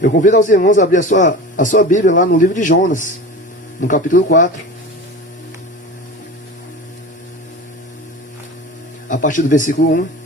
Eu convido aos irmãos a abrir a sua Bíblia lá no livro de Jonas, no capítulo 4. A partir do versículo 1.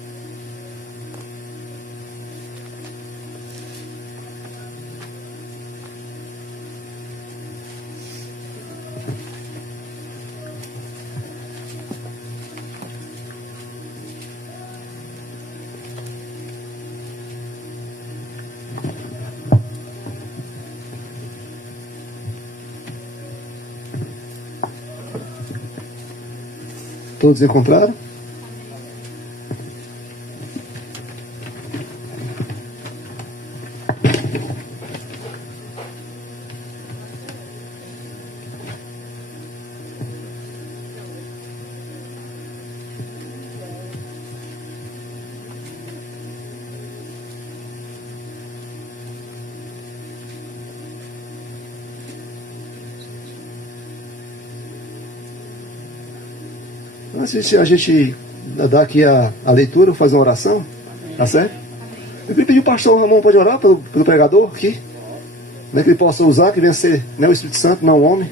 Todos encontraram? Antes de a gente dar aqui a leitura, fazer uma oração, tá certo? Eu queria pedir o pastor Ramon, pode orar pelo pregador aqui, né, que ele possa usar, que venha ser, né, o Espírito Santo, não o homem,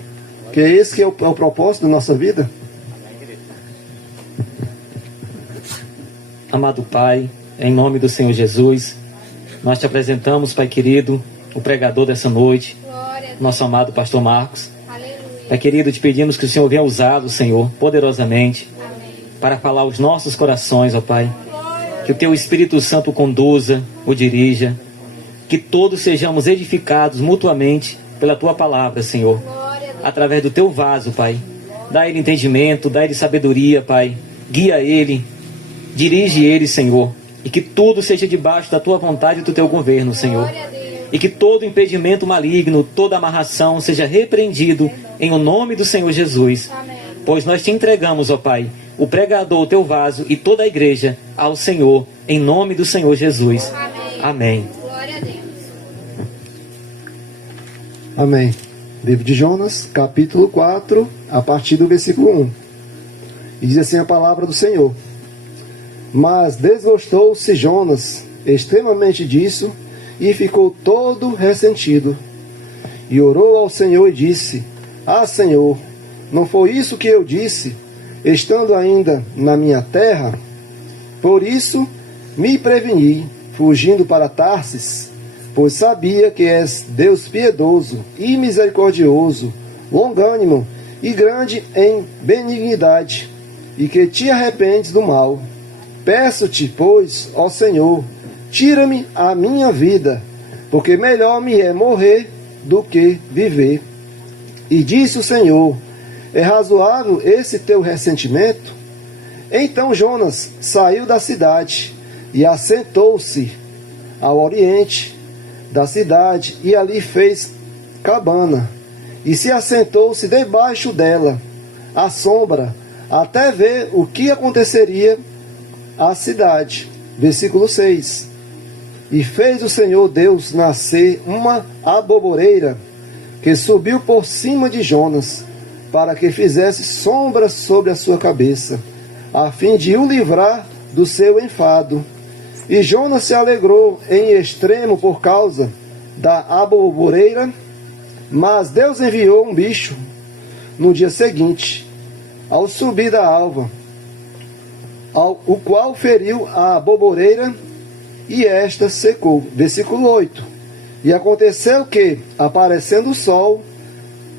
que é esse que é o propósito da nossa vida. Amado Pai, em nome do Senhor Jesus, nós te apresentamos, Pai querido, o pregador dessa noite, nosso amado pastor Marcos. Pai querido, te pedimos que o Senhor venha usá-lo, Senhor, poderosamente, para falar aos nossos corações, ó Pai. Que o teu Espírito Santo o conduza, o dirija. Que todos sejamos edificados mutuamente pela tua palavra, Senhor. Através do teu vaso, Pai. Dá ele entendimento, dá ele sabedoria, Pai. Guia ele, dirige ele, Senhor. E que tudo seja debaixo da tua vontade e do teu governo, Senhor. E que todo impedimento maligno, toda amarração seja repreendido em o nome do Senhor Jesus. Pois nós te entregamos, ó Pai, o pregador, o teu vaso e toda a igreja ao Senhor, em nome do Senhor Jesus. Amém. Glória a Deus. Amém. Livro de Jonas, capítulo 4, a partir do versículo 1. E diz assim a palavra do Senhor: Mas desgostou-se Jonas extremamente disso, e ficou todo ressentido. E orou ao Senhor e disse: Ah, Senhor, não foi isso que eu disse, estando ainda na minha terra? Por isso me preveni, fugindo para Tarsis, pois sabia que és Deus piedoso e misericordioso, longânimo e grande em benignidade, e que te arrependes do mal. Peço-te, pois, ó Senhor, tira-me a minha vida, porque melhor me é morrer do que viver. E disse o Senhor: É razoável esse teu ressentimento? Então Jonas saiu da cidade e assentou-se ao oriente da cidade, e ali fez cabana, e se assentou-se debaixo dela, à sombra, até ver o que aconteceria à cidade. Versículo 6. E fez o Senhor Deus nascer uma aboboreira, que subiu por cima de Jonas, para que fizesse sombra sobre a sua cabeça, a fim de o livrar do seu enfado. E Jonas se alegrou em extremo por causa da aboboreira, mas Deus enviou um bicho no dia seguinte, ao subir da alva, o qual feriu a aboboreira, e esta secou. Versículo 8. E aconteceu que, aparecendo o sol,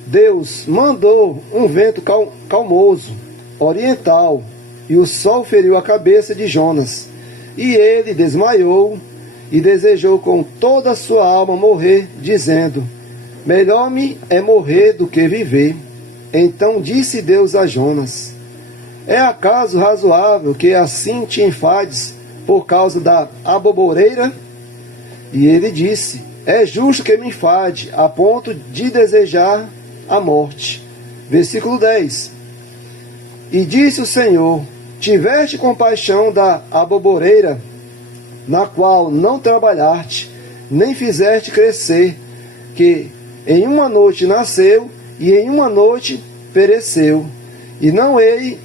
Deus mandou um vento calmoso, oriental, e o sol feriu a cabeça de Jonas. E ele desmaiou e desejou com toda a sua alma morrer, dizendo: Melhor-me é morrer do que viver. Então disse Deus a Jonas: É acaso razoável que assim te enfades por causa da aboboreira? E ele disse: É justo que me enfade a ponto de desejar a morte. Versículo 10. E disse o Senhor: Tiveste compaixão da aboboreira, na qual não trabalhaste, nem fizeste crescer, que em uma noite nasceu e em uma noite pereceu. E não hei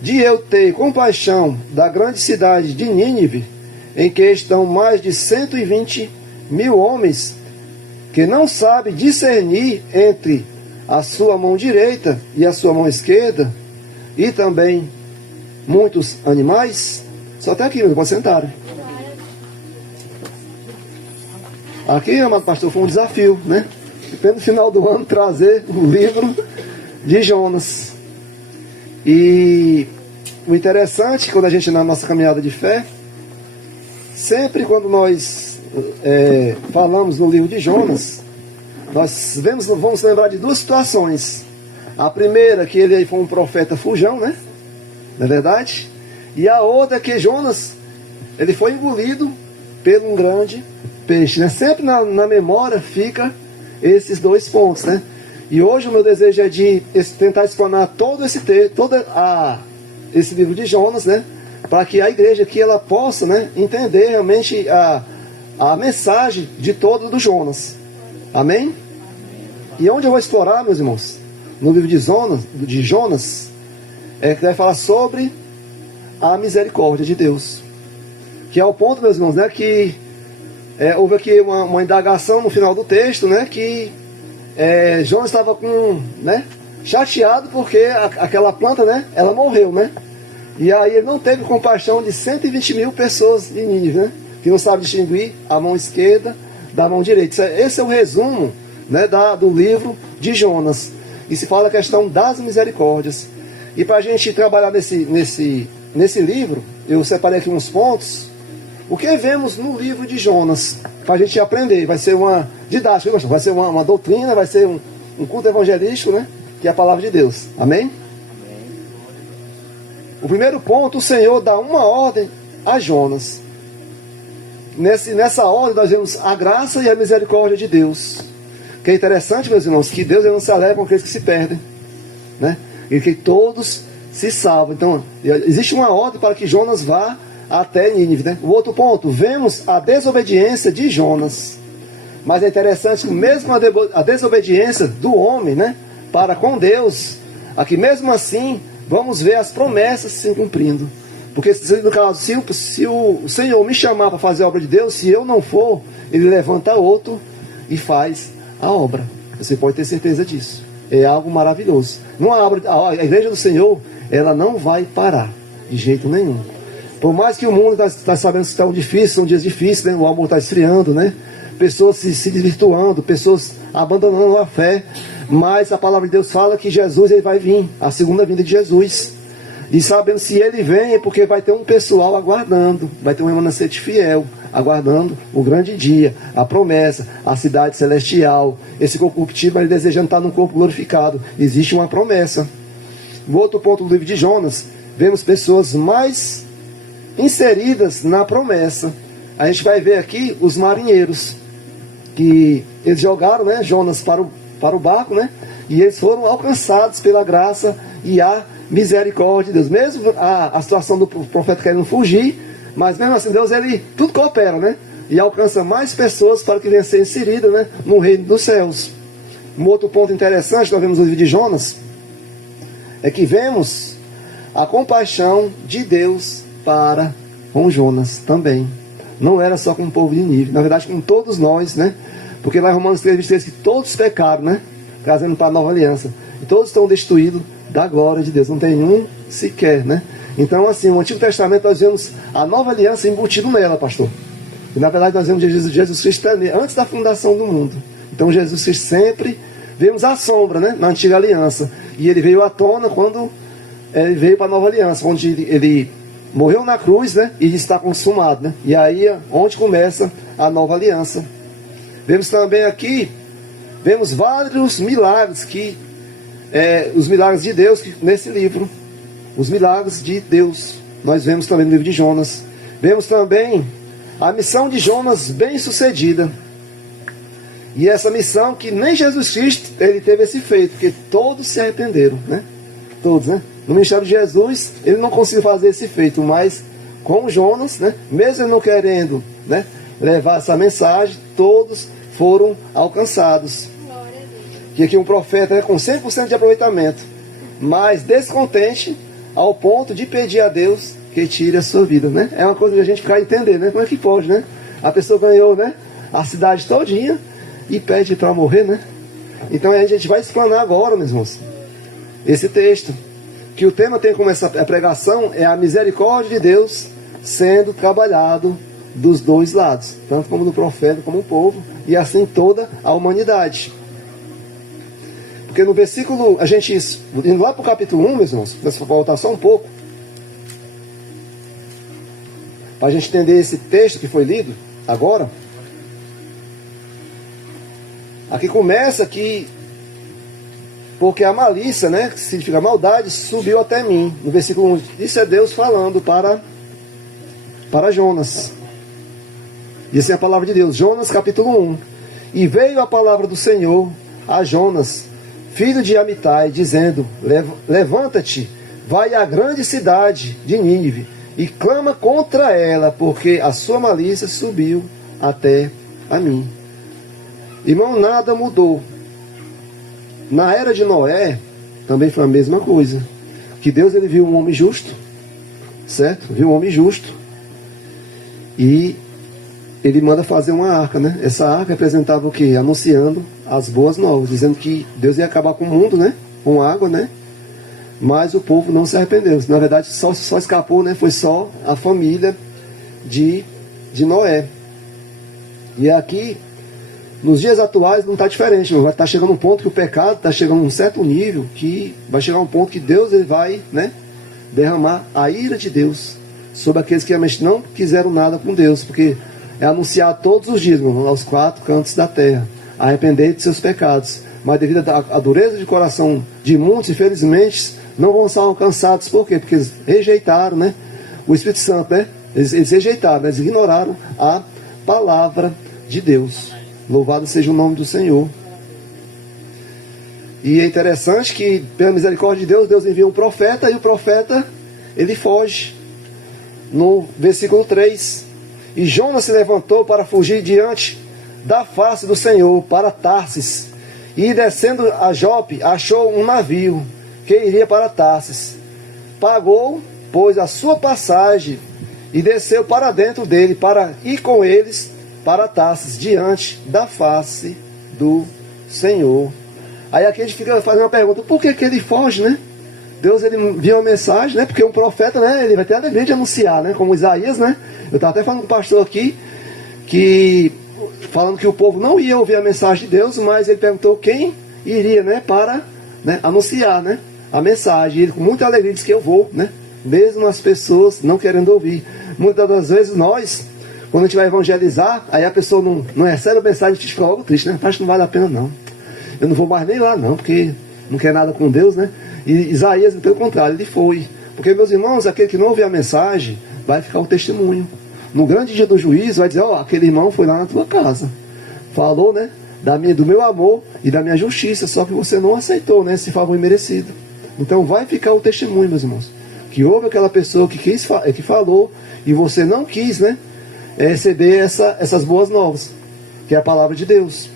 de eu ter compaixão da grande cidade de Nínive, em que estão mais de 120 1000 homens que não sabem discernir entre a sua mão direita e a sua mão esquerda, e também muitos animais? Só até aqui, pode sentar. Aqui, amado pastor, foi um desafio, né? No final do ano, trazer o livro de Jonas. E o interessante, quando a gente, na nossa caminhada de fé, sempre quando nós falamos no livro de Jonas, nós vamos lembrar de duas situações. A primeira, que ele foi um profeta fujão, né? Não é verdade? E a outra, que Jonas, ele foi engolido por um grande peixe, né? Sempre na memória fica esses dois pontos, né? E hoje o meu desejo é de tentar explanar todo esse texto, esse livro de Jonas, né? Para que a igreja aqui ela possa, né, entender realmente a mensagem de todo do Jonas. Amém? E onde eu vou explorar, meus irmãos, no livro de Jonas, que vai falar sobre a misericórdia de Deus. Que é o ponto, meus irmãos, né, que houve aqui uma indagação no final do texto, né, que Jonas estava chateado porque aquela planta, né, ela morreu, né? E aí ele não teve compaixão de 120.000 pessoas em Nínive, né, que não sabem distinguir a mão esquerda da mão direita. Esse é o resumo, né, do livro de Jonas. E se fala a questão das misericórdias. E para a gente trabalhar nesse livro, eu separei aqui uns pontos. O que vemos no livro de Jonas, para a gente aprender, vai ser uma didática, vai ser uma doutrina, vai ser um culto evangelístico, né? Que é a palavra de Deus. Amém? O primeiro ponto, o Senhor dá uma ordem a Jonas. Nessa ordem nós vemos a graça e a misericórdia de Deus. Que é interessante, meus irmãos, que Deus não se alegra com aqueles que se perdem, né? E que todos se salvam. Então, existe uma ordem para que Jonas vá até Nínive, né? O outro ponto, vemos a desobediência de Jonas. Mas é interessante que mesmo a desobediência do homem, né, para com Deus, aqui mesmo assim, vamos ver as promessas se cumprindo. Porque no caso, se o Senhor me chamar para fazer a obra de Deus, se eu não for, Ele levanta outro e faz a obra. Você pode ter certeza disso. É algo maravilhoso. A igreja do Senhor, ela não vai parar de jeito nenhum. Por mais que o mundo está sabendo que estão difíceis, são dias difíceis, né? O amor está esfriando, né? Pessoas se desvirtuando, pessoas abandonando a fé. Mas a palavra de Deus fala que Jesus ele vai vir, a segunda vinda de Jesus. E sabendo se ele vem é porque vai ter um pessoal aguardando, vai ter um remanescente fiel, aguardando o grande dia, a promessa, a cidade celestial. Esse corpo corruptível, ele desejando estar num corpo glorificado. Existe uma promessa. No outro ponto do livro de Jonas, vemos pessoas mais inseridas na promessa. A gente vai ver aqui os marinheiros, que eles jogaram, né, Jonas para o barco, né, e eles foram alcançados pela graça e a misericórdia de Deus. Mesmo a situação do profeta querendo fugir, mas mesmo assim Deus, ele tudo coopera, né, e alcança mais pessoas para que venham a ser inseridas, né, no reino dos céus. Um outro ponto interessante, nós vemos no livro de Jonas, é que vemos a compaixão de Deus para com Jonas também. Não era só com o povo de Nínive, na verdade com todos nós, né? Porque lá em Romanos 3:23 que todos pecaram, né? Trazendo para a nova aliança. E todos estão destruídos da glória de Deus. Não tem um sequer, né? Então, assim, no Antigo Testamento nós vemos a nova aliança embutido nela, pastor. E na verdade nós vemos Jesus Cristo antes da fundação do mundo. Então Jesus Cristo sempre vemos a sombra, né? Na antiga aliança. E ele veio à tona quando ele veio para a nova aliança, onde ele morreu na cruz, né? E está consumado, né? E aí onde começa a nova aliança. Vemos também aqui, vemos vários milagres os milagres de Deus nesse livro. Os milagres de Deus. Nós vemos também no livro de Jonas. Vemos também a missão de Jonas bem sucedida. E essa missão que nem Jesus Cristo ele teve esse feito, porque todos se arrependeram, né? Todos, né? No ministério de Jesus, ele não conseguiu fazer esse feito, mas com Jonas, né, mesmo ele não querendo, né, levar essa mensagem, todos foram alcançados. Que aqui um profeta, né, com 100% de aproveitamento, mas descontente ao ponto de pedir a Deus que tire a sua vida, né? É uma coisa que a gente ficar entendendo, né? Como é que pode, né? A pessoa ganhou, né, a cidade todinha e pede para morrer, né? Então a gente vai explanar agora, meus irmãos, esse texto, que o tema tem como essa pregação é a misericórdia de Deus sendo trabalhado dos dois lados, tanto como do profeta como do povo, e assim toda a humanidade. Porque no versículo, a gente, indo lá para o capítulo 1, meus irmãos, vou voltar só um pouco, para a gente entender esse texto que foi lido agora. Aqui começa que, porque a malícia, né, que significa maldade, subiu até mim. No versículo 1, isso é Deus falando para Jonas. E assim é a palavra de Deus, Jonas capítulo 1. E veio a palavra do Senhor a Jonas, filho de Amitai, dizendo: levanta-te, vai à grande cidade de Nínive, e clama contra ela, porque a sua malícia subiu até a mim. Irmão, nada mudou. Na era de Noé, também foi a mesma coisa. Que Deus, ele viu um homem justo, certo? Viu um homem justo. E ele manda fazer uma arca, né? Essa arca representava o quê? Anunciando as boas novas, dizendo que Deus ia acabar com o mundo, né? Com água, né? Mas o povo não se arrependeu. Na verdade, só escapou, né? Foi só a família de Noé. E aqui, nos dias atuais, não está diferente. Vai estar chegando um ponto que o pecado está chegando a um certo nível, que vai chegar um ponto que Deus, ele vai, né, derramar a ira de Deus sobre aqueles que realmente não quiseram nada com Deus. Porque é anunciar todos os dias, irmão, aos 4 cantos da terra, arrepender de seus pecados. Mas devido à dureza de coração de muitos, infelizmente, não vão ser alcançados. Por quê? Porque eles rejeitaram, né, o Espírito Santo, né? Eles rejeitaram, eles ignoraram a palavra de Deus. Louvado seja o nome do Senhor. E é interessante que, pela misericórdia de Deus, Deus envia um profeta, e o profeta, ele foge. No versículo 3: e Jonas se levantou para fugir diante da face do Senhor para Tarsis, e descendo a Jope, achou um navio que iria para Tarsis. Pagou, pois, a sua passagem e desceu para dentro dele, para ir com eles para Tarsis, diante da face do Senhor. Aí aqui a gente fica fazendo uma pergunta: por que ele foge, né? Deus, ele envia uma mensagem, né? Porque um profeta, né, ele vai ter a alegria de anunciar, né? Como Isaías, né? Eu estava até falando com o pastor aqui, falando que o povo não ia ouvir a mensagem de Deus, mas ele perguntou quem iria, né, para, né, anunciar, né, a mensagem. E ele com muita alegria disse que eu vou, né? Mesmo as pessoas não querendo ouvir. Muitas das vezes nós, quando a gente vai evangelizar, aí a pessoa não recebe a mensagem, a gente fica logo triste, né? Acho que não vale a pena não. Eu não vou mais nem lá não, porque não quer nada com Deus, né? E Isaías, pelo contrário, ele foi. Porque, meus irmãos, aquele que não ouvir a mensagem, vai ficar o testemunho. No grande dia do juízo, vai dizer: ó, aquele irmão foi lá na tua casa, falou, né, do meu amor e da minha justiça, só que você não aceitou, né, esse favor imerecido. Então vai ficar o testemunho, meus irmãos, que houve aquela pessoa que falou, e você não quis, né, receber essas boas novas, que é a palavra de Deus.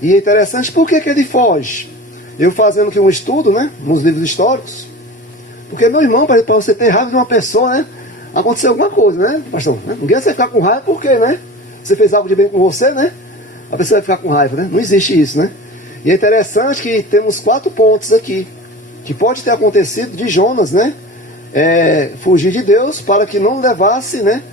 E é interessante, por que ele foge? Eu fazendo aqui um estudo, né, nos livros históricos, porque, meu irmão, para você ter raiva de uma pessoa, né, aconteceu alguma coisa, né, pastor? Ninguém vai ficar com raiva porque, né, você fez algo de bem com você, né, a pessoa vai ficar com raiva, né? Não existe isso, né? E é interessante que temos 4 pontos aqui, que pode ter acontecido de Jonas, né, fugir de Deus para que não levasse, né,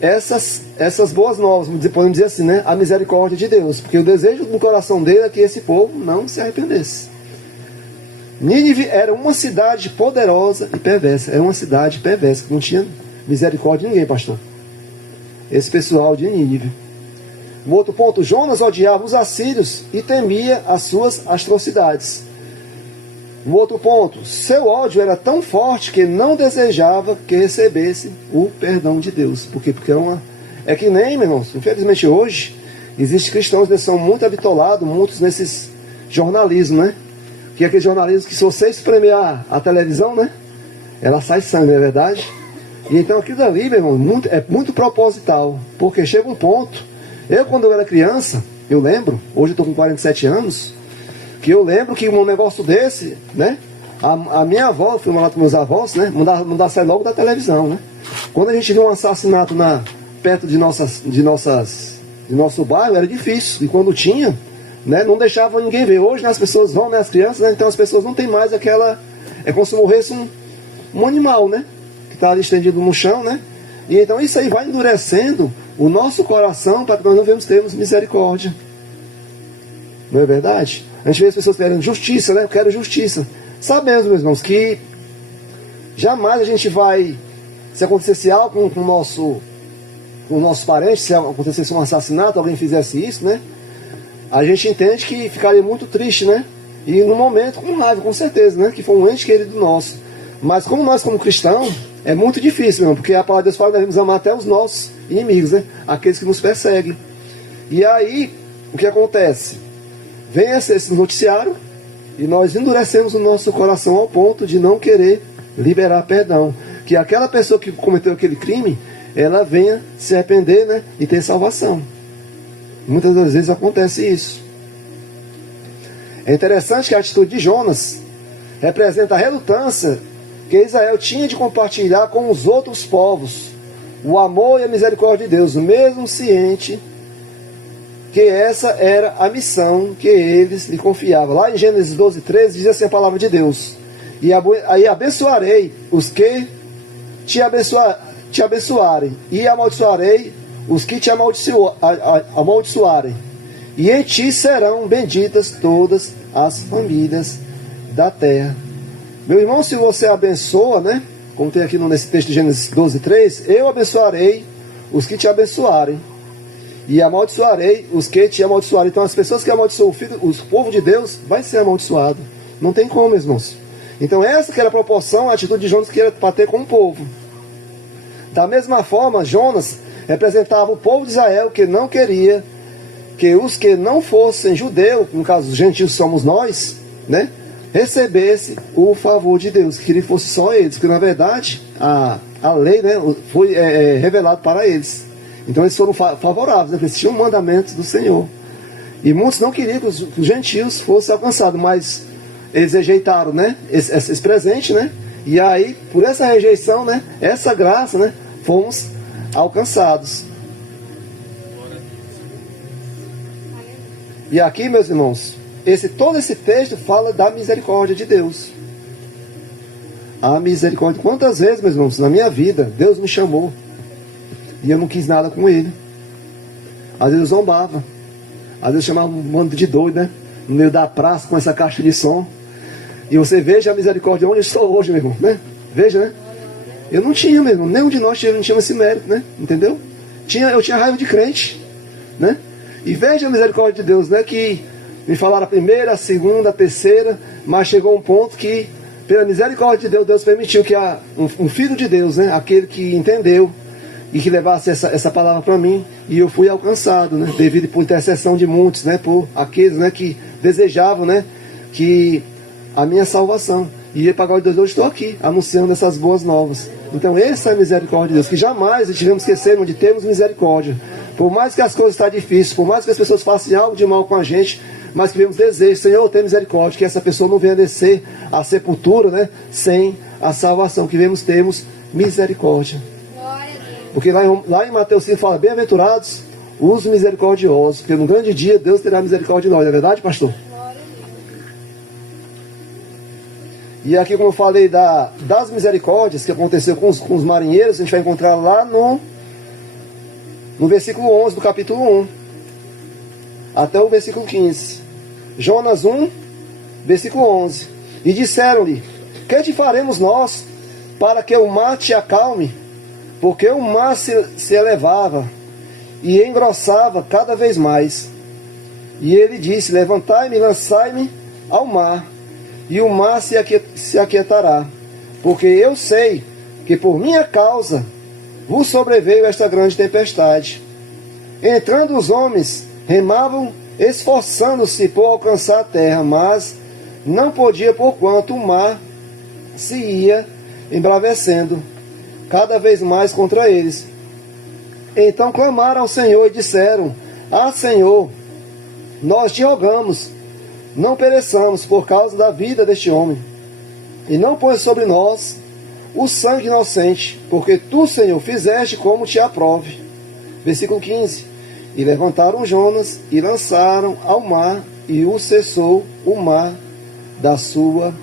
essas boas novas, podemos dizer assim, né, a misericórdia de Deus, porque o desejo do coração dele é que esse povo não se arrependesse. Nínive era uma cidade poderosa e perversa. Era uma cidade perversa, que não tinha misericórdia de ninguém, pastor. Esse pessoal de Nínive. Um outro ponto: Jonas odiava os assírios e temia as suas atrocidades. Um outro ponto: seu ódio era tão forte que não desejava que recebesse o perdão de Deus. Por quê? Porque é que nem, meus irmãos, infelizmente hoje, existem cristãos que são muito habitolados, muitos nesses jornalismo, né? Que é aquele jornalismo que, se você espremer a televisão, né, ela sai sangue, não é verdade? E então aquilo ali, meu irmão, é muito proposital. Porque chega um ponto, quando eu era criança, eu lembro, hoje eu estou com 47 anos, que eu lembro que um negócio desse, né, a minha avó, fui lá com meus avós, né, mandar sair logo da televisão, né. Quando a gente viu um assassinato perto de nossas de nosso bairro era difícil. E quando tinha, né, não deixavam ninguém ver. Hoje, né, as pessoas vão, né, as crianças, né, então as pessoas não tem mais aquela... É como se morresse um animal, né? Que está ali estendido no chão, né? E então isso aí vai endurecendo o nosso coração para que nós não venhamos termos misericórdia. Não é verdade? A gente vê as pessoas querendo justiça, né? Eu quero justiça. Sabemos, meus irmãos, que jamais a gente vai... Se acontecesse algo com os nossos parentes, se acontecesse um assassinato, alguém fizesse isso, né? A gente entende que ficaria muito triste, né? E no momento com raiva, com certeza, né? Que foi um ente querido nosso. Mas como nós, como cristãos, é muito difícil, meu, porque a palavra de Deus fala que devemos amar até os nossos inimigos, né? Aqueles que nos perseguem. E aí, o que acontece? Vem esse noticiário e nós endurecemos o nosso coração ao ponto de não querer liberar perdão. Que aquela pessoa que cometeu aquele crime, ela venha se arrepender, né? E ter salvação. Muitas das vezes acontece isso. É interessante que a atitude de Jonas representa a relutância que Israel tinha de compartilhar com os outros povos o amor e a misericórdia de Deus, mesmo ciente que essa era a missão que eles lhe confiavam. Lá em Gênesis 12:13 diz assim a palavra de Deus: e aí abençoarei os que te abençoarem, e amaldiçoarei os que te amaldiçoarem, e em ti serão benditas todas as famílias da terra. Meu irmão, se você abençoa, né? Como tem aqui nesse texto de Gênesis 12:3, eu abençoarei os que te abençoarem, e amaldiçoarei os que te amaldiçoarem. Então as pessoas que amaldiçoam o povo de Deus vai ser amaldiçoado. Não tem como, irmãos. Então essa que era a proporção, a atitude de Jonas que era para ter com o povo. Da mesma forma, Jonas representava o povo de Israel que não queria que os que não fossem judeus, no caso os gentios somos nós, né, recebesse o favor de Deus, que queria que fosse só eles, porque na verdade a lei, né, foi revelada para eles. Então eles foram favoráveis, né, porque eles tinham mandamentos do Senhor. E muitos não queriam que os gentios fossem alcançados, mas eles rejeitaram, né, esse presente, né, e aí por essa rejeição, né, essa graça, né, fomos alcançados. E aqui, meus irmãos, todo esse texto fala da misericórdia de Deus. A misericórdia. Quantas vezes, meus irmãos, na minha vida, Deus me chamou e eu não quis nada com Ele. Às vezes eu zombava. Às vezes eu chamava um bando de doido, né? No meio da praça com essa caixa de som. E você veja a misericórdia onde eu estou hoje, meu irmão, né? Veja, né? Eu não tinha, meu irmão. Nenhum de nós não tinha esse mérito, né? Entendeu? Eu tinha raiva de crente, né? E veja a misericórdia de Deus, né? Que me falaram a primeira, a segunda, a terceira, mas chegou um ponto que, pela misericórdia de Deus, Deus permitiu que um filho de Deus, né? Aquele que entendeu e que levasse essa palavra para mim, e eu fui alcançado, né? Devido por intercessão de muitos, né? Por aqueles, né, que desejavam, né, que a minha salvação. E para a glória de Deus, eu estou aqui, anunciando essas boas novas. Então essa é a misericórdia de Deus, que jamais devemos esquecer de termos misericórdia. Por mais que as coisas estão difíceis, por mais que as pessoas façam algo de mal com a gente, mas que tivemos desejo, Senhor, tenha misericórdia, que essa pessoa não venha descer à sepultura, né, sem a salvação, que termos misericórdia. Porque lá em Mateus 5 fala, bem-aventurados os misericordiosos, porque no grande dia Deus terá misericórdia de nós, não é verdade, pastor? E aqui, como eu falei das misericórdias que aconteceu com os marinheiros, a gente vai encontrar lá no versículo 11 do capítulo 1 até o versículo 15. Jonas 1, versículo 11. E disseram-lhe, que te faremos nós para que o mar te acalme? Porque o mar se elevava e engrossava cada vez mais. E ele disse, levantai-me e lançai-me ao mar, e o mar se aquietará, porque eu sei que por minha causa vos sobreveio esta grande tempestade. Entrando os homens, remavam, esforçando-se por alcançar a terra, mas não podia, porquanto o mar se ia embravecendo cada vez mais contra eles. Então clamaram ao Senhor e disseram, Senhor, nós te rogamos, não pereçamos por causa da vida deste homem, e não põe sobre nós o sangue inocente, porque tu, Senhor, fizeste como te aprove. Versículo 15. E levantaram Jonas e lançaram ao mar, e o cessou o mar da sua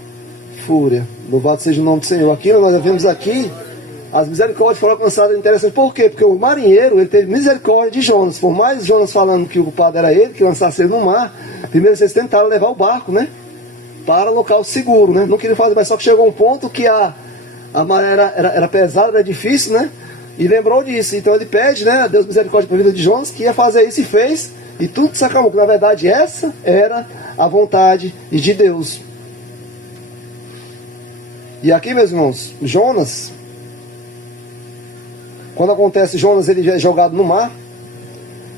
fúria. Louvado seja o nome do Senhor. Aqui nós vemos aqui as misericórdias foram alcançadas. Interessante. Por quê? Porque o marinheiro, ele teve misericórdia de Jonas. Por mais Jonas falando que o culpado era ele, que lançasse ele no mar, primeiro eles tentaram levar o barco, né, para local seguro, né? Não queriam fazer, mas só que chegou um ponto que a maré era pesada, era difícil, né? E lembrou disso. Então ele pede, né, a Deus misericórdia por vida de Jonas, que ia fazer isso e fez. E tudo se acalmou. Na verdade, essa era a vontade de Deus. E aqui, meus irmãos, Jonas, quando acontece Jonas, ele é jogado no mar.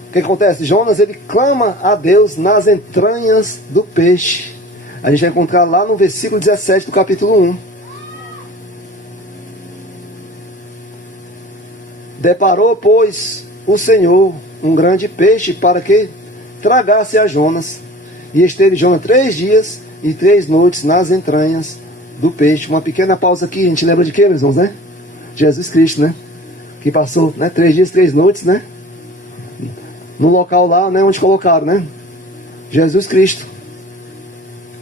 O que acontece? Jonas, ele clama a Deus nas entranhas do peixe. A gente vai encontrar lá no versículo 17 do capítulo 1. Deparou, pois, o Senhor um grande peixe para que tragasse a Jonas. E esteve Jonas 3 dias e 3 noites nas entranhas do peixe. Uma pequena pausa aqui, a gente lembra de quê, meus irmãos, né? Jesus Cristo, né? Que passou, né, 3 dias, 3 noites, né? No local lá, né, onde colocaram, né? Jesus Cristo.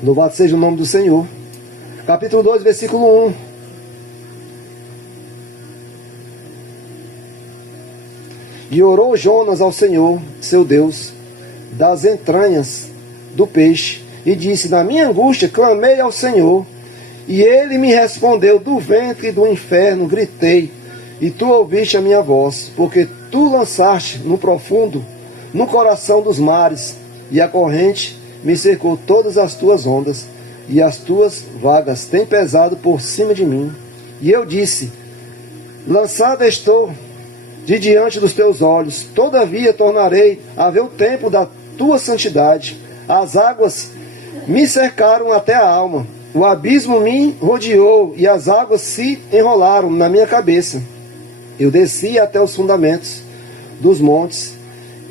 Louvado seja o nome do Senhor. Capítulo 2, versículo 1. E orou Jonas ao Senhor, seu Deus, das entranhas do peixe, e disse: na minha angústia clamei ao Senhor, e ele me respondeu. Do ventre do inferno gritei, e tu ouviste a minha voz, porque tu lançaste no profundo, no coração dos mares, e a corrente me cercou todas as tuas ondas, e as tuas vagas têm pesado por cima de mim. E eu disse: lançado estou de diante dos teus olhos, todavia tornarei a ver o tempo da tua santidade. As águas me cercaram até a alma, o abismo me rodeou, e as águas se enrolaram na minha cabeça. Eu desci até os fundamentos dos montes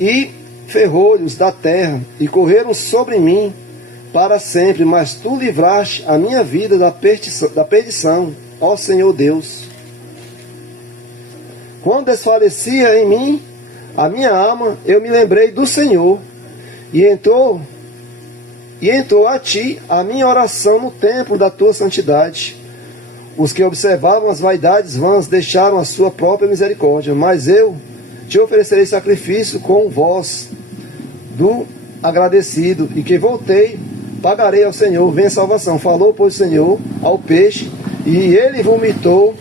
e ferrolhos da terra, e correram sobre mim para sempre, mas tu livraste a minha vida da perdição, ó Senhor Deus. Quando desfalecia em mim a minha alma, eu me lembrei do Senhor, e entrou a ti a minha oração no templo da tua santidade. Os que observavam as vaidades vãs deixaram a sua própria misericórdia, mas eu te oferecerei sacrifício com voz do agradecido, e que voltei, pagarei ao Senhor, vem a salvação. Falou, pois, o Senhor ao peixe, e ele vomitou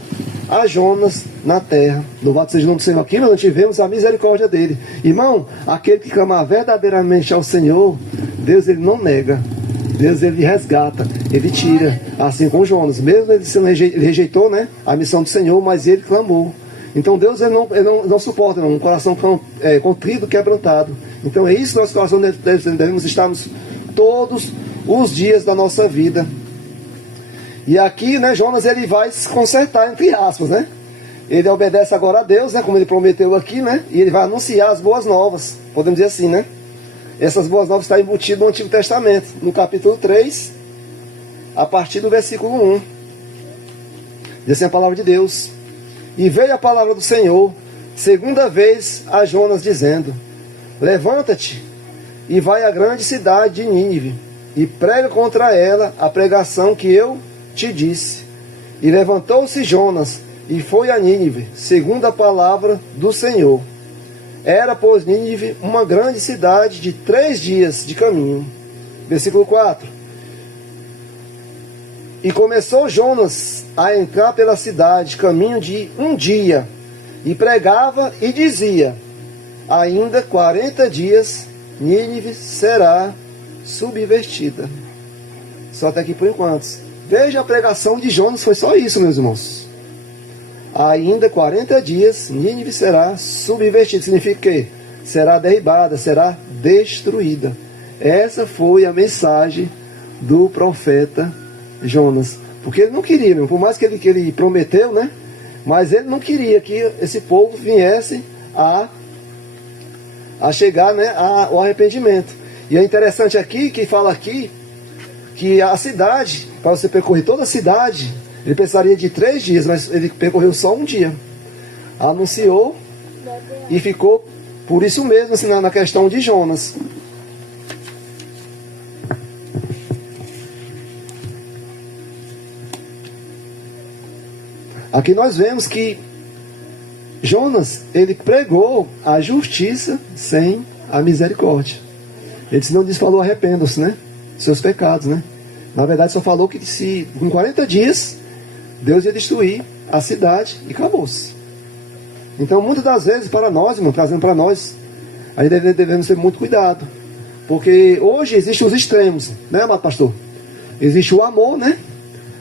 a Jonas na terra. Louvado seja o nome do Senhor. Aqui nós tivemos a misericórdia dele. Irmão, aquele que clama verdadeiramente ao Senhor, Deus ele não nega. Deus ele resgata, ele tira. Assim com Jonas, mesmo ele rejeitou, né, a missão do Senhor, mas ele clamou. Então Deus ele não suporta um coração contrito, quebrantado. Então é isso que nosso coração devemos estar todos os dias da nossa vida. E aqui, né, Jonas ele vai se consertar, entre aspas, né? Ele obedece agora a Deus, né, como ele prometeu aqui, né? E ele vai anunciar as boas novas, podemos dizer assim, né? Essas boas novas estão embutidas no Antigo Testamento, no capítulo 3, a partir do versículo 1. Diz assim a palavra de Deus: e veio a palavra do Senhor segunda vez a Jonas, dizendo: levanta-te e vai à grande cidade de Nínive, e prega contra ela a pregação que eu te disse. E levantou-se Jonas e foi a Nínive, segundo a palavra do Senhor. Era, pois, Nínive uma grande cidade de 3 dias de caminho. Versículo 4. E começou Jonas a entrar pela cidade, caminho de 1 dia, e pregava e dizia: ainda 40 dias Nínive será subvertida. Só até aqui por enquanto. Veja, a pregação de Jonas foi só isso, meus irmãos. Ainda 40 dias Nínive será subvertida. Significa que será derribada, será destruída. Essa foi a mensagem do profeta Jonas. Porque ele não queria, meu, por mais que ele prometeu, né? Mas ele não queria que esse povo viesse a chegar, né, ao arrependimento. E é interessante aqui, que fala aqui, que a cidade, para você percorrer toda a cidade, ele precisaria de 3 dias, mas ele percorreu só 1 dia. Anunciou e ficou Por isso mesmo, assim, na questão de Jonas. Aqui nós vemos que Jonas, ele pregou a justiça sem a misericórdia. Ele não falou arrependam-se, né? Seus pecados, né? Na verdade só falou que se em 40 dias Deus ia destruir a cidade e acabou-se. Então muitas das vezes para nós, irmão, trazendo para nós, aí devemos ter muito cuidado. Porque hoje existem os extremos, né, amado pastor? Existe o amor, né?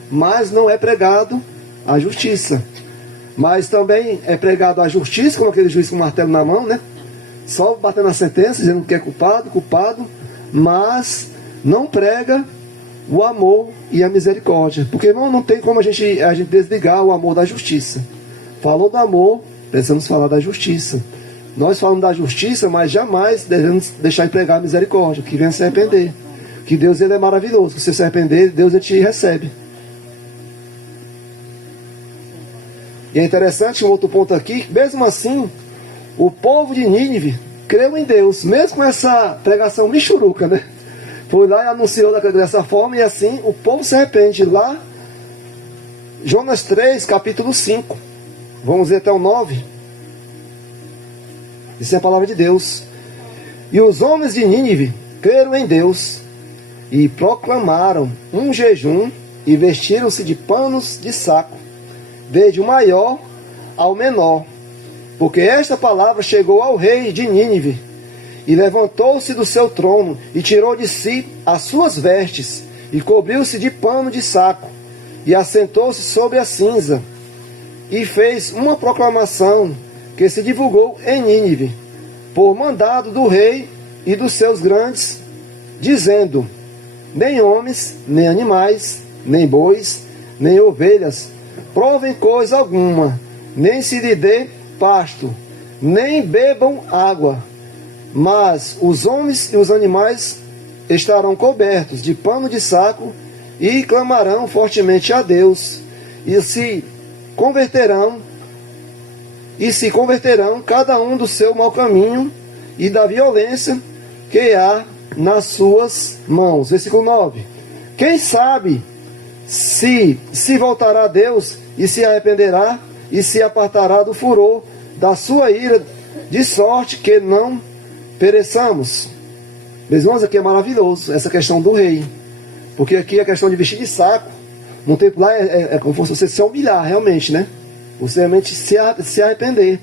Mas não é pregado a justiça. Mas também é pregado a justiça, como aquele juiz com o martelo na mão, né? Só batendo a sentença, dizendo que é culpado, mas não prega o amor e a misericórdia. Porque, irmão, não tem como a gente desligar o amor da justiça. Falou do amor, precisamos falar da justiça. Nós falamos da justiça, mas jamais devemos deixar de pregar a misericórdia, que venha se arrepender. Que Deus, ele é maravilhoso. Se você se arrepender, Deus, ele te recebe. E é interessante um outro ponto aqui, mesmo assim, o povo de Nínive creu em Deus, mesmo com essa pregação michuruca, né? Foi lá e anunciou dessa forma, e assim o povo se arrepende. Lá, Jonas 3, capítulo 5, vamos ver até o 9. Isso é a palavra de Deus. E os homens de Nínive creram em Deus e proclamaram um jejum e vestiram-se de panos de saco, desde o maior ao menor, porque esta palavra chegou ao rei de Nínive, e levantou-se do seu trono, e tirou de si as suas vestes, e cobriu-se de pano de saco, e assentou-se sobre a cinza, e fez uma proclamação que se divulgou em Nínive, por mandado do rei e dos seus grandes, dizendo: nem homens, nem animais, nem bois, nem ovelhas provem coisa alguma, nem se lhe dê pasto, nem bebam água, mas os homens e os animais estarão cobertos de pano de saco e clamarão fortemente a Deus, e se converterão cada um do seu mau caminho e da violência que há nas suas mãos. Versículo 9. Quem sabe se voltará a Deus e se arrependerá e se apartará do furor da sua ira, de sorte que não pereçamos. Meus irmãos, aqui é maravilhoso essa questão do rei, porque aqui a questão de vestir de saco, no tempo lá é como se você se humilhar realmente, né? Você realmente se arrepender.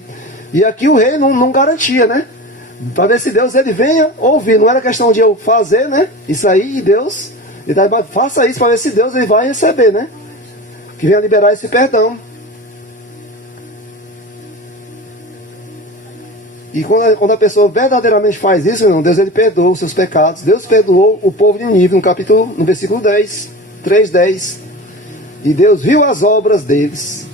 E aqui o rei não garantia, né? Para ver se Deus ele venha ouvir. Não era questão de eu fazer, né? Isso aí, e Deus, faça isso para ver se Deus ele vai receber, né? Que venha liberar esse perdão. E quando a pessoa verdadeiramente faz isso, irmão, Deus ele perdoa os seus pecados. Deus perdoou o povo de Nínive no versículo 10, 3:10. E Deus viu as obras deles.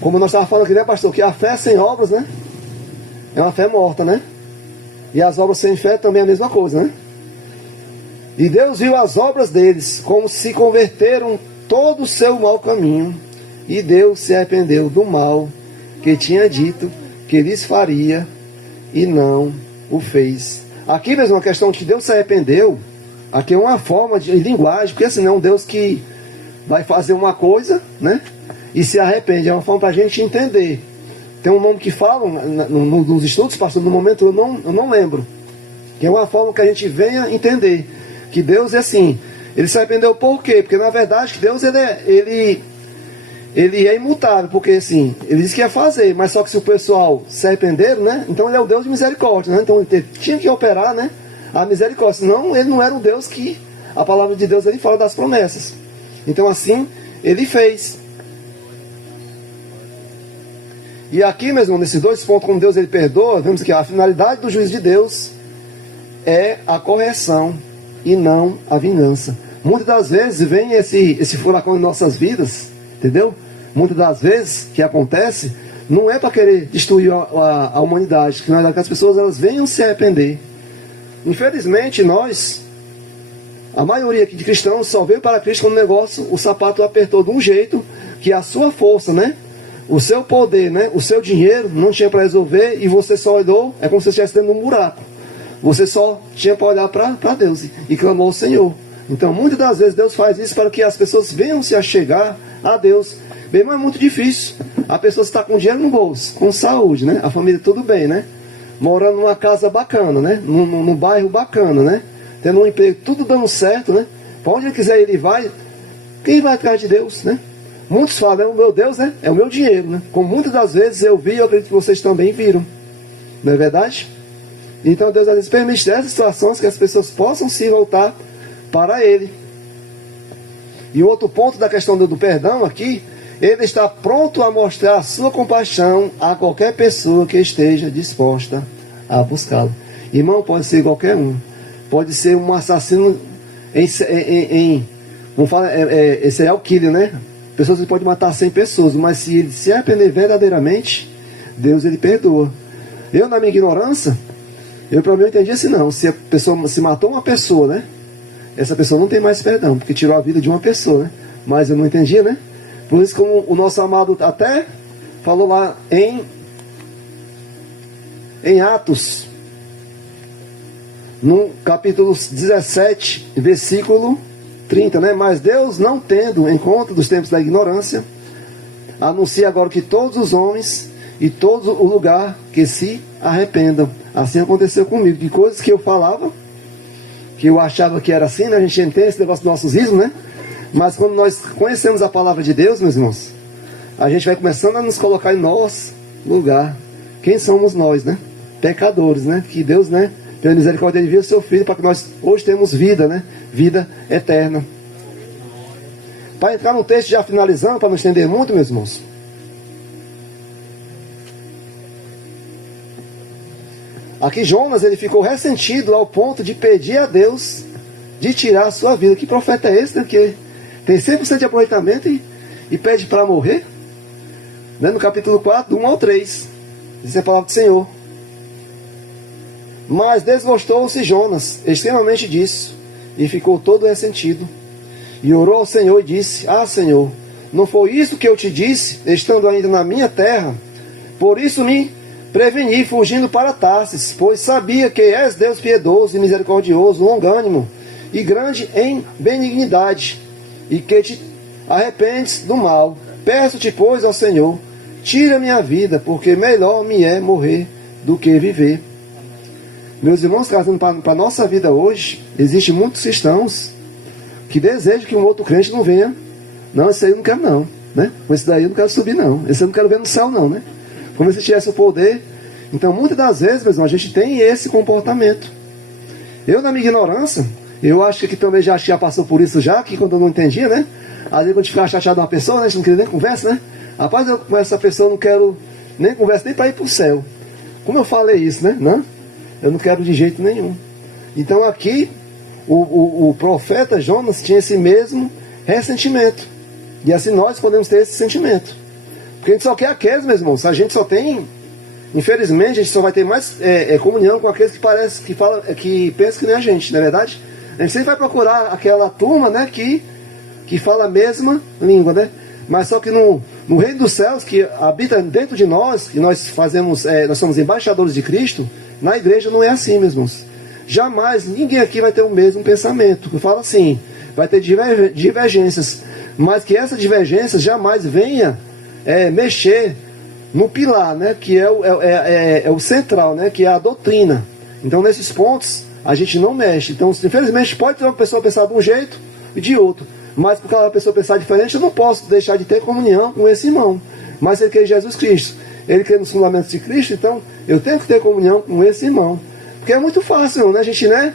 Como nós estávamos falando aqui, né, pastor? Que a fé sem obras, né? É uma fé morta, né? E as obras sem fé também é a mesma coisa, né? E Deus viu as obras deles, como se converteram todo o seu mau caminho. E Deus se arrependeu do mal que tinha dito que lhes faria, e não o fez. Aqui mesmo, a questão de que Deus se arrependeu, aqui é uma forma de linguagem, porque assim, não é um Deus que vai fazer uma coisa, né? E se arrepende. É uma forma para a gente entender. Tem um nome que falam nos estudos, pastor, no momento eu não lembro. Que é uma forma que a gente venha entender. Que Deus é assim. Ele se arrependeu por quê? Porque na verdade Deus ele é imutável. Porque assim, ele disse que ia fazer. Mas só que se o pessoal se arrependeram, né? Então ele é o Deus de misericórdia, né? Então ele tinha que operar, né? A misericórdia. Senão ele não era um Deus que a palavra de Deus ele fala das promessas. Então assim, ele fez. E aqui mesmo, nesses dois pontos, como Deus ele perdoa, vemos que a finalidade do juízo de Deus é a correção e não a vingança. Muitas das vezes vem esse furacão em nossas vidas, entendeu? Muitas das vezes que acontece, não é para querer destruir a humanidade, que as pessoas elas venham se arrepender. Infelizmente nós, a maioria aqui de cristãos, só veio para Cristo quando o sapato apertou de um jeito que a sua força, né? o seu poder, né? O seu dinheiro não tinha para resolver e você só olhou, é como se você estivesse dentro de um buraco. Você só tinha para olhar para Deus e clamou ao Senhor. Então, muitas das vezes Deus faz isso para que as pessoas venham se achegar a Deus. Bem, mas é muito difícil. A pessoa está com dinheiro no bolso, com saúde, né? A família tudo bem, né? Morando numa casa bacana, né? Num bairro bacana, né? Tendo um emprego, tudo dando certo, né? Para onde ele quiser ele vai. Quem vai atrás de Deus, né? Muitos falam, o meu Deus, né? É o meu dinheiro, né? Como muitas das vezes eu vi, eu acredito que vocês também viram. Não é verdade? Então Deus às vezes permite essas situações que as pessoas possam se voltar para Ele. E o outro ponto da questão do perdão aqui, Ele está pronto a mostrar a sua compaixão a qualquer pessoa que esteja disposta a buscá-lo. Irmão, pode ser qualquer um. Pode ser um assassino vamos falar, esse é o killer, né? Pessoas que podem matar 100 pessoas, mas se ele se arrepender verdadeiramente, Deus ele perdoa. Eu, na minha ignorância, para mim eu entendi assim, não. Se a pessoa se matou uma pessoa, né? Essa pessoa não tem mais perdão, porque tirou a vida de uma pessoa, né? Mas eu não entendia, né? Por isso, como o nosso amado até falou lá em Atos, no capítulo 17, versículo 30, né? Mas Deus, não tendo em conta dos tempos da ignorância, anuncia agora que todos os homens e todo o lugar que se arrependam. Assim aconteceu comigo, de coisas que eu falava, que eu achava que era assim, né? A gente entende esse negócio dos nossos ismos, né? Mas quando nós conhecemos a palavra de Deus, meus irmãos, a gente vai começando a nos colocar em nosso lugar. Quem somos nós, né? Pecadores, né? Que Deus, né? Pela misericórdia enviou o seu Filho para que nós hoje temos vida, né? Vida eterna. Para entrar no texto, já finalizando, para não estender muito, meus irmãos. Aqui Jonas, ele ficou ressentido ao ponto de pedir a Deus de tirar a sua vida. Que profeta é esse, né? Que tem 100% de aproveitamento e pede para morrer? Né? No capítulo 4, do 1 ao 3. Diz a palavra do Senhor. Mas desgostou-se Jonas extremamente disso, e ficou todo ressentido. E orou ao Senhor e disse: Ah, Senhor, não foi isso que eu te disse, estando ainda na minha terra? Por isso me preveni, fugindo para Tarsis, pois sabia que és Deus piedoso e misericordioso, longânimo e grande em benignidade, e que te arrependes do mal. Peço-te, pois, ao Senhor, tira minha vida, porque melhor me é morrer do que viver. Meus irmãos, trazendo para a nossa vida hoje, existem muitos cristãos que desejam que um outro crente não venha. Não, esse aí eu não quero não, né? Com esse daí eu não quero subir não, esse eu não quero ver no céu não, né? Como se tivesse o poder. Então, muitas das vezes, meus irmãos, a gente tem esse comportamento. Eu, na minha ignorância, eu acho que aqui também já passou por isso já, que quando eu não entendia, né? Às vezes quando a gente ficava chateado de uma pessoa, né? A gente não queria nem conversa, né? Rapaz, eu com essa pessoa não quero nem conversa, nem para ir para o céu. Como eu falei isso, né? Não? Eu não quero de jeito nenhum. Então aqui, o profeta Jonas tinha esse mesmo ressentimento. E assim nós podemos ter esse sentimento. Porque a gente só quer aqueles, meus irmãos. A gente só tem, infelizmente, a gente só vai ter mais comunhão com aqueles que pensam que nem a gente, não é verdade? A gente sempre vai procurar aquela turma, né, que fala a mesma língua, né? Mas só que no reino dos céus, que habita dentro de nós, que nós nós somos embaixadores de Cristo, na igreja não é assim, meus irmãos. Jamais, ninguém aqui vai ter o mesmo pensamento. Eu falo assim, vai ter divergências, mas que essa divergência jamais venha mexer no pilar, né, que é o central, né, que é a doutrina. Então, nesses pontos, a gente não mexe. Então, infelizmente, pode ter uma pessoa pensar de um jeito e de outro. Mas porque aquela pessoa pensar diferente, eu não posso deixar de ter comunhão com esse irmão. Mas ele quer Jesus Cristo, ele quer nos fundamentos de Cristo, então eu tenho que ter comunhão com esse irmão. Porque é muito fácil, né? A gente, né,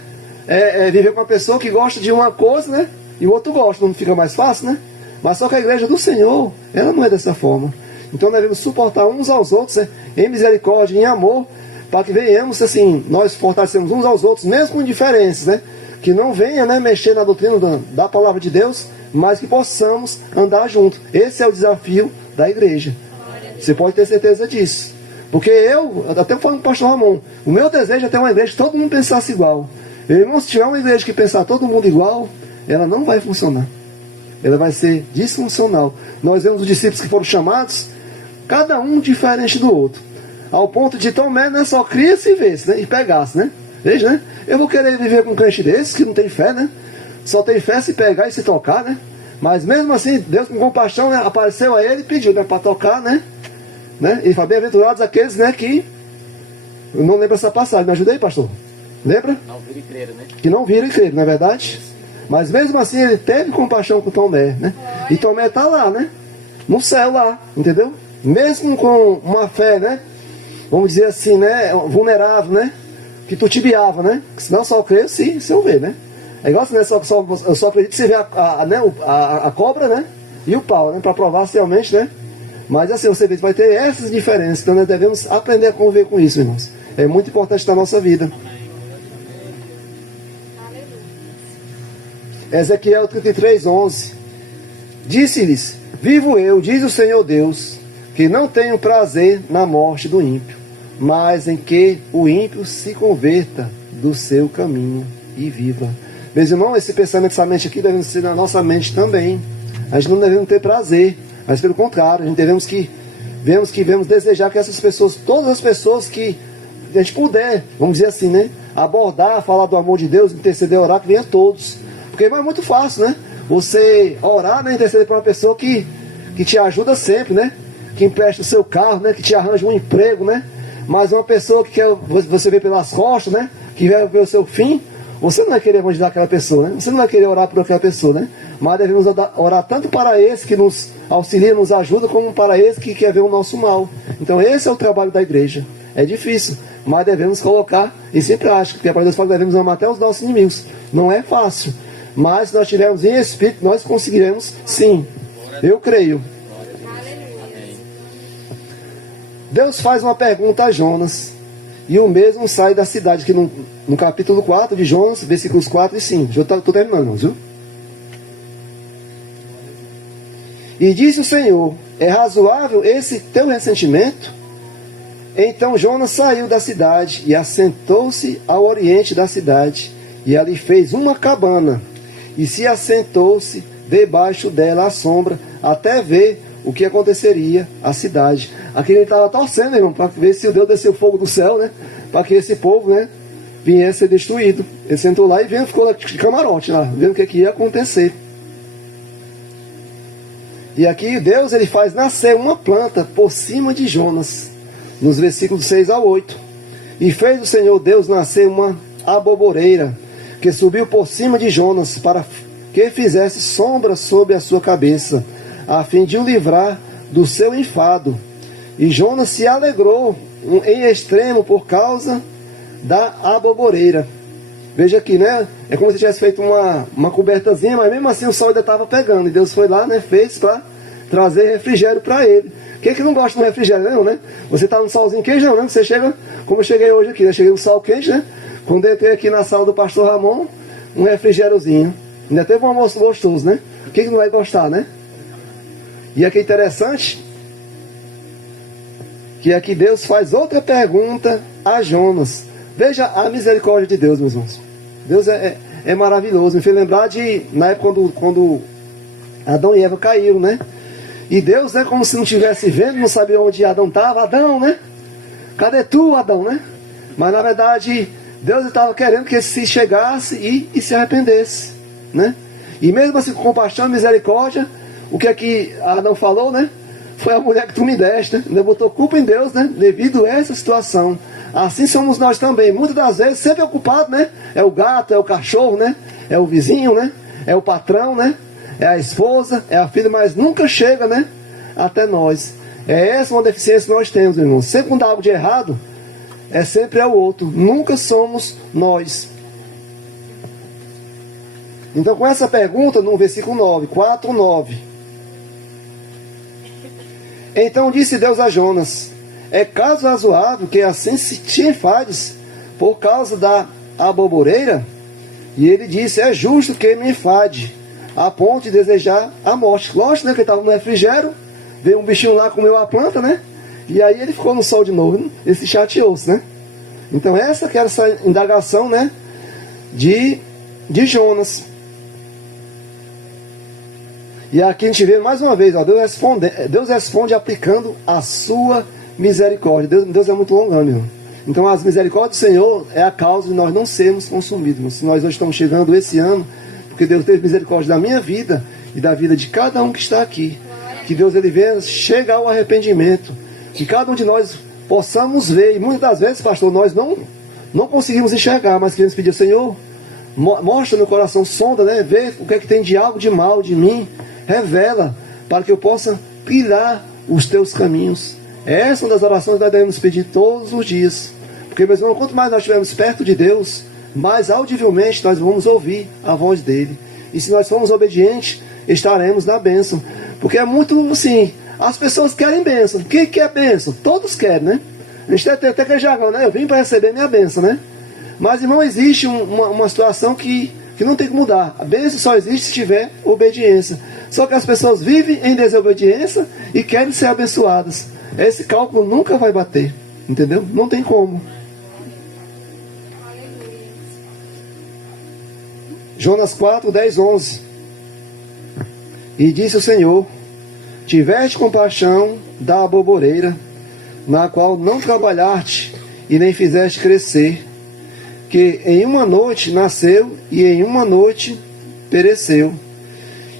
viver com uma pessoa que gosta de uma coisa, né? E o outro gosta, não fica mais fácil, né? Mas só que a igreja do Senhor, ela não é dessa forma. Então nós devemos suportar uns aos outros, né, em misericórdia, em amor, para que venhamos, assim, nós fortalecemos uns aos outros, mesmo com diferenças, né? Que não venha, né, mexer na doutrina da palavra de Deus, mas que possamos andar junto. Esse é o desafio da igreja. Você pode ter certeza disso. Porque eu até falando com o pastor Ramon, o meu desejo é ter uma igreja que todo mundo pensasse igual. Irmão, se tiver uma igreja que pensar todo mundo igual, ela não vai funcionar. Ela vai ser disfuncional. Nós vemos os discípulos que foram chamados Cada um diferente do outro. Ao ponto de Tomé, né, só cria se vesse, né, e pegasse, né? Veja, né? Eu vou querer viver com um crente desse que não tem fé, né? Só tem fé se pegar e se tocar, né? Mas mesmo assim, Deus com compaixão, né, apareceu a ele e pediu, né, para tocar, né? E fala, bem-aventurados aqueles, né, que... Eu não lembro essa passagem, me ajuda aí, pastor? Lembra? Não viram e creram, né? Que não viram e creram, não é verdade? Mas mesmo assim ele teve compaixão com Tomé, né? E Tomé está lá, né? No céu lá, entendeu? Mesmo com uma fé, né? Vamos dizer assim, né? Vulnerável, né? Que tutibiava, né? Senão só creio se eu ver, né? É igual assim, né? Eu só acredito se ver a cobra, né? E o pau, né? Para provar se realmente, né? Mas assim, você vê que vai ter essas diferenças. Então nós devemos aprender a conviver com isso, irmãos. É muito importante na nossa vida. Ezequiel 33:11. Disse-lhes: vivo eu, diz o Senhor Deus, que não tenho prazer na morte do ímpio, mas em que o ímpio se converta do seu caminho e viva. Meus irmãos, esse pensamento, essa mente aqui deve ser na nossa mente também. A gente não devemos ter prazer, mas pelo contrário, a gente devemos desejar que essas pessoas, todas as pessoas que a gente puder, vamos dizer assim, né, abordar, falar do amor de Deus, interceder, orar, que venha todos. Porque é muito fácil, né? Você orar, né, interceder para uma pessoa que te ajuda sempre, né? Que empresta o seu carro, né? Que te arranja um emprego, né? Mas uma pessoa que quer você ver pelas costas, né? Que vai ver o seu fim, você não vai querer evangelizar aquela pessoa, né? Você não vai querer orar por aquela pessoa, né? Mas devemos orar tanto para esse que nos auxilia, nos ajuda, como para esse que quer ver o nosso mal. Então esse é o trabalho da igreja. É difícil, mas devemos colocar isso em prática. Porque a palavra de Deus fala que devemos amar até os nossos inimigos. Não é fácil. Mas se nós estivermos em espírito, nós conseguiremos sim. Eu creio. Deus faz uma pergunta a Jonas. E o mesmo sai da cidade, que no capítulo 4 de Jonas, versículos 4 e 5. Já estou terminando, viu? E disse o Senhor: é razoável esse teu ressentimento? Então Jonas saiu da cidade e assentou-se ao oriente da cidade. E ali fez uma cabana. E se assentou-se debaixo dela à sombra, até ver o que aconteceria à cidade. Aqui ele estava torcendo, irmão, para ver se o Deus desceu fogo do céu, né? Para que esse povo, né, viesse ser destruído. Ele sentou lá e ficou lá de camarote lá, vendo o que ia acontecer. E aqui Deus, ele faz nascer uma planta por cima de Jonas, nos versículos 6 ao 8. E fez o Senhor Deus nascer uma aboboreira, que subiu por cima de Jonas, para que fizesse sombra sobre a sua cabeça, a fim de o livrar do seu enfado. E Jonas se alegrou em extremo por causa da aboboreira. Veja aqui, né? É como se tivesse feito uma cobertazinha, mas mesmo assim o sol ainda estava pegando. E Deus foi lá, né? Fez para trazer refrigério para ele. Quem é que não gosta de um refrigério, não, né? Você está no solzinho quente, não, né? Você chega, como eu cheguei hoje aqui, né? Cheguei no sol quente, né? Quando eu entrei aqui na sala do pastor Ramon, um refrigériozinho. Ainda teve um almoço gostoso, né? Quem que não vai gostar, né? E aqui é interessante que aqui Deus faz outra pergunta a Jonas. Veja a misericórdia de Deus, meus irmãos. Deus é maravilhoso. Me fez lembrar de, na época quando Adão e Eva caíram, né? E Deus, né, como se não estivesse vendo, não sabia onde Adão estava. Adão, né? Cadê tu, Adão, né? Mas na verdade, Deus estava querendo que ele se chegasse e se arrependesse, né? E mesmo assim, com compaixão e misericórdia, o que aqui Adão falou, né? Foi a mulher que tu me deste, né? Ainda botou culpa em Deus, né? Devido a essa situação. Assim somos nós também. Muitas das vezes, sempre é o culpado, né? É o gato, é o cachorro, né? É o vizinho, né? É o patrão, né? É a esposa, é a filha, mas nunca chega, né? Até nós. É essa uma deficiência que nós temos, irmãos. Sempre quando dá algo de errado, sempre é o outro. Nunca somos nós. Então, com essa pergunta, no versículo 9, 4, 9. Então disse Deus a Jonas: é caso razoável que assim se te enfades por causa da aboboreira? E ele disse: é justo que me enfade, a ponto de desejar a morte. Lógico, né, que ele estava no refrigério, veio um bichinho lá, comeu a planta, né? E aí ele ficou no sol de novo, né? Ele se chateou-se, né? Então essa que era essa indagação, né, de Jonas. E aqui a gente vê mais uma vez, ó, Deus responde aplicando a sua misericórdia. Deus é muito longânimo. Então as misericórdias do Senhor é a causa de nós não sermos consumidos. Se nós hoje estamos chegando esse ano, porque Deus teve misericórdia da minha vida e da vida de cada um que está aqui. Que Deus ele venha chegar ao arrependimento. Que cada um de nós possamos ver. E muitas das vezes, pastor, nós não conseguimos enxergar, mas queremos pedir ao Senhor, mostra no coração, sonda, né? Vê o que é que tem de algo de mal de mim. Revela, para que eu possa trilhar os teus caminhos. Essa é uma das orações que nós devemos pedir todos os dias. Porque, meus irmãos, quanto mais nós estivermos perto de Deus, mais audivelmente nós vamos ouvir a voz dele. E se nós formos obedientes, estaremos na bênção. Porque é muito assim, as pessoas querem bênção. Quem quer bênção? Todos querem, né? A gente tem até que jargão, né? Eu vim para receber minha bênção, né? Mas, irmão, existe uma situação que não tem que mudar. A bênção só existe se tiver obediência. Só que as pessoas vivem em desobediência e querem ser abençoadas. Esse cálculo nunca vai bater. Entendeu? Não tem como. Jonas 4, 10, 11. E disse o Senhor: tiveste compaixão da aboboreira, na qual não trabalhaste e nem fizeste crescer, que em uma noite nasceu e em uma noite pereceu.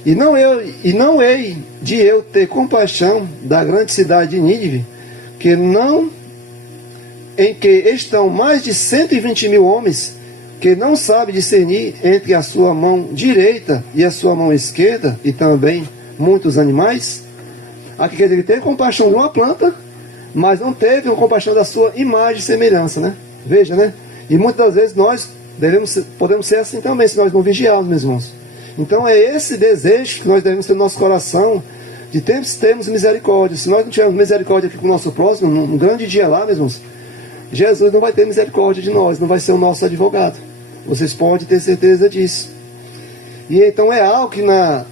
E não hei de eu ter compaixão da grande cidade de Nínive, em que estão mais de 120 mil homens, que não sabe discernir entre a sua mão direita e a sua mão esquerda, e também muitos animais. Aqui quer dizer que teve compaixão de uma planta, mas não teve compaixão da sua imagem e semelhança, né? Veja, né? E muitas das vezes nós podemos ser assim também, se nós não vigiarmos, meus irmãos. Então é esse desejo que nós devemos ter no nosso coração, de termos misericórdia. Se nós não tivermos misericórdia aqui com o nosso próximo, num grande dia lá, meus irmãos, Jesus não vai ter misericórdia de nós, não vai ser o nosso advogado. Vocês podem ter certeza disso. E então é algo que,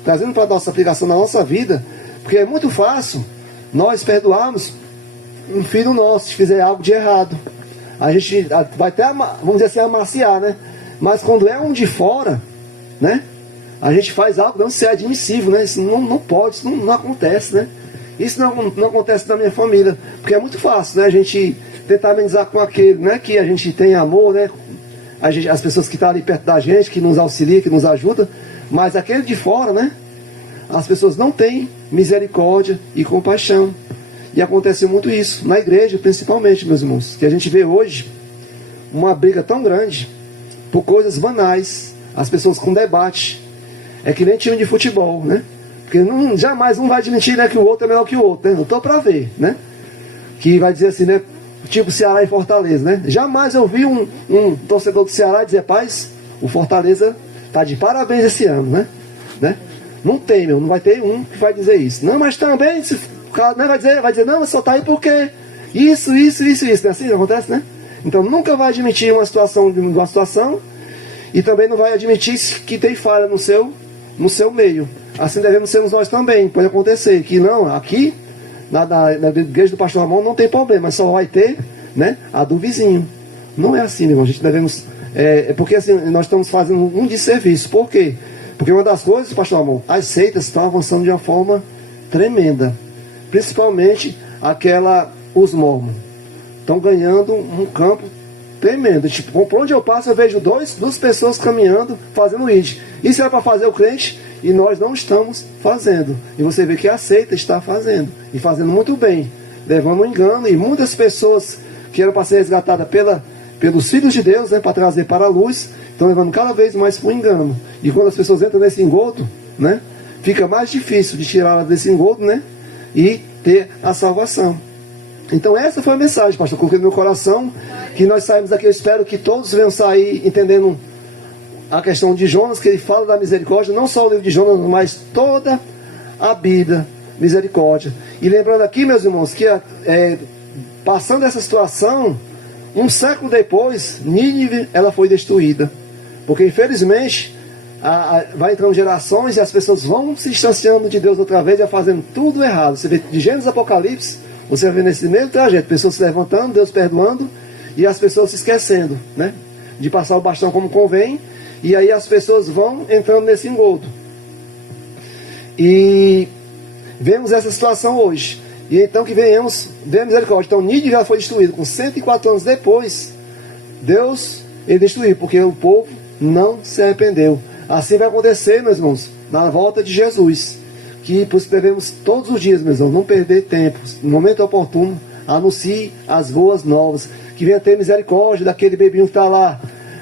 trazendo para a nossa aplicação na nossa vida, porque é muito fácil nós perdoarmos um filho nosso, se fizer algo de errado. A gente vai até, vamos dizer assim, amaciar, né? Mas quando é um de fora, né? A gente faz algo não ser admissível, né? Isso não pode, isso não acontece, né? Isso não acontece na minha família, porque é muito fácil, né? A gente tentar amenizar com aquele, né? Que a gente tem amor, né? As pessoas que estão ali perto da gente, que nos auxiliam, que nos ajudam, mas aquele de fora, né? As pessoas não têm misericórdia e compaixão. E acontece muito isso, na igreja principalmente, meus irmãos, que a gente vê hoje uma briga tão grande por coisas banais, as pessoas com debate. É que nem time de futebol, né? Porque jamais um vai admitir, né, que o outro é melhor que o outro, né? Eu estou para ver, né? Que vai dizer assim, né? Tipo Ceará e Fortaleza, né? Jamais eu vi um torcedor do Ceará dizer: paz, o Fortaleza está de parabéns esse ano, né? Não tem, não vai ter um que vai dizer isso. Não, mas também, se o cara, né, vai dizer, não, só está aí porque isso, né? Assim não acontece, né? Então nunca vai admitir uma situação e também não vai admitir que tem falha no seu meio. Assim devemos sermos nós também. Pode acontecer que não, aqui na igreja do pastor Ramon não tem problema, só vai ter, né, a do vizinho. Não é assim, meu irmão. A gente devemos, porque assim, nós estamos fazendo um desserviço. Por quê? Porque uma das coisas, pastor Ramon, as seitas estão avançando de uma forma tremenda. Principalmente os mormons. Estão ganhando um campo tremendo. Tipo, por onde eu passo eu vejo duas pessoas caminhando, fazendo id. Isso era para fazer o crente e nós não estamos fazendo. E você vê que a seita está fazendo. E fazendo muito bem. Levando um engano. E muitas pessoas que eram para ser resgatadas pelos filhos de Deus, né, para trazer para a luz, estão levando cada vez mais para o engano. E quando as pessoas entram nesse engodo, né, fica mais difícil de tirá-las desse engodo, né, e ter a salvação. Então essa foi a mensagem, pastor, coloquei no meu coração, que nós saímos daqui. Eu espero que todos venham sair entendendo a questão de Jonas, que ele fala da misericórdia, não só o livro de Jonas, mas toda a Bíblia, misericórdia. E lembrando aqui, meus irmãos, que passando essa situação, um século depois, Nínive, ela foi destruída. Porque infelizmente vai entrando gerações e as pessoas vão se distanciando de Deus outra vez e fazendo tudo errado. Você vê de Gênesis Apocalipse, você vai ver nesse mesmo trajeto, pessoas se levantando, Deus perdoando, e as pessoas se esquecendo, né, de passar o bastão como convém, e aí as pessoas vão entrando nesse engodo. E vemos essa situação hoje. E então que venhamos, dê misericórdia. Então Nínive já foi destruído com 104 anos depois. Deus, ele destruiu, porque o povo não se arrependeu. Assim vai acontecer, meus irmãos, na volta de Jesus. Que por isso devemos todos os dias, meus irmãos, não perder tempo. No momento oportuno, anuncie as boas novas. Que venha ter misericórdia daquele bebinho que está lá,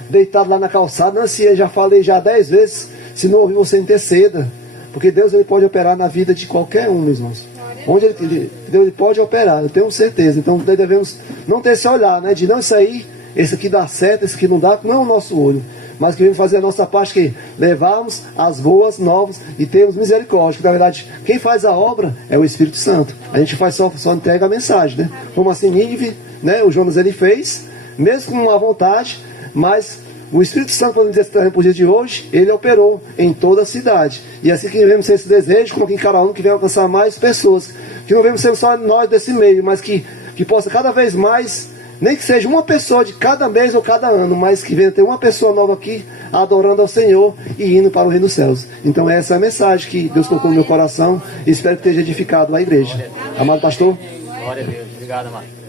deitado lá na calçada. Não, se eu já falei já 10 vezes, se não ouvir você interceda. Porque Deus, ele pode operar na vida de qualquer um, meus irmãos. Onde Deus ele pode operar, eu tenho certeza. Então nós devemos não ter esse olhar, né? De não, isso aí, esse aqui dá certo, esse aqui não dá, não é o nosso olho. Mas que devemos fazer a nossa parte, que levarmos as boas novas e termos misericórdia. Que na verdade, quem faz a obra é o Espírito Santo. A gente faz só entrega a mensagem, né? Como assim Nínive, né? O Jonas ele fez, mesmo com uma vontade, mas o Espírito Santo, podemos dizer, para os dias de hoje, ele operou em toda a cidade. E assim que devemos ter esse desejo, como aqui em Caraúna, que venha alcançar mais pessoas. Que não devemos ser só nós desse meio, mas que possa cada vez mais, nem que seja uma pessoa de cada mês ou cada ano, mas que venha ter uma pessoa nova aqui, adorando ao Senhor e indo para o reino dos céus. Então essa é a mensagem que Deus colocou no meu coração e espero que esteja edificado a igreja. Amado pastor? Glória a Deus. Obrigado, amado.